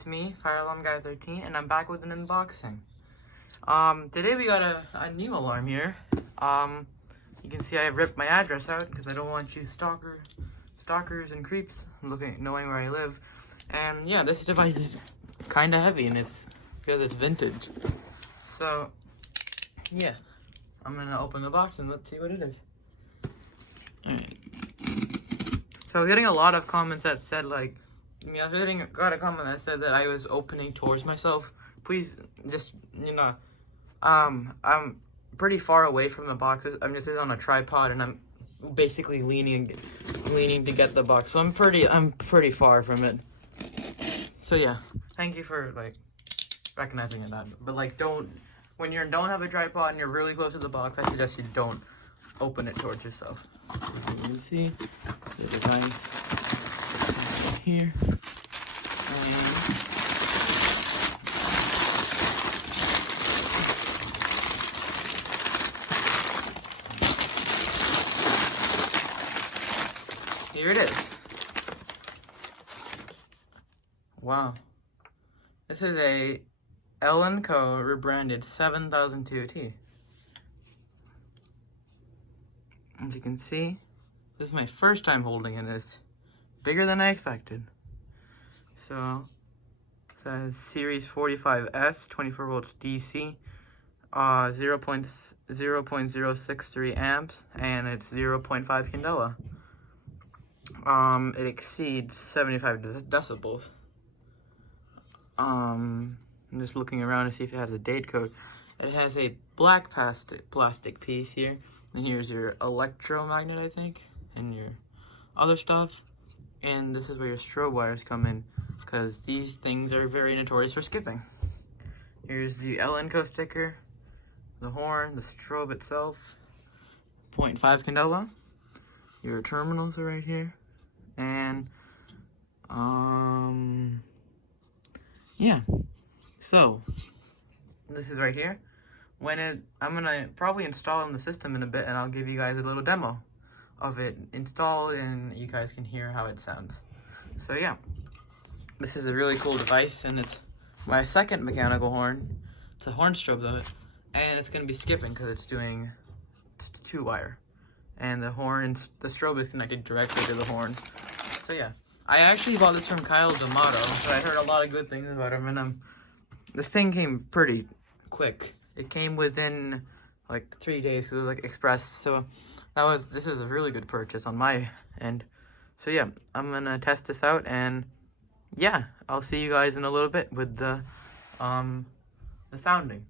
it's me, Fire Alarm Guy 13, and I'm back with an unboxing. Today we got a new alarm here. You can see I ripped my address out because I don't want you stalkers and creeps knowing where I live. And yeah, this device is kind of heavy, and it's because it's vintage. So yeah, I'm gonna open the box and let's see what it is. Alright. So I was getting a lot of comments that said like, I got a comment that said that I was opening towards myself. Please, just, I'm pretty far away from the boxes. I'm just on a tripod and I'm basically leaning to get the box. So I'm pretty far from it. So yeah, thank you for like recognizing that. But like, when you don't have a tripod and you're really close to the box, I suggest you don't open it towards yourself. As you can see, the device here. Here it is. Wow. This is a Ellenco rebranded 7000 TOT. As you can see, this is my first time holding it. It's bigger than I expected. So, it says Series 45S, 24 volts DC, 0.063 amps, and it's 0.5 candela. It exceeds 75 decibels. I'm just looking around to see if it has a date code. It has a black plastic piece here. And here's your electromagnet, I think, and your other stuff. And this is where your strobe wires come in, because these things are very notorious for skipping. Here's the Ellenco sticker, the horn, the strobe itself, 0.5 candela. Your terminals are right here. And, yeah. So, this is right here. I'm gonna probably install in the system in a bit, and I'll give you guys a little demo of it installed, and you guys can hear how it sounds. So yeah, this is a really cool device, and it's my second mechanical horn. It's a horn strobe though, and it's gonna be skipping because it's doing 2-wire, and the strobe is connected directly to the horn. So yeah, I actually bought this from Kyle D'Amato, so I heard a lot of good things about him, and this thing came pretty quick. It came within like 3 days because it was like express. So this was a really good purchase on my end. So yeah, I'm gonna test this out, and yeah, I'll see you guys in a little bit with the sounding.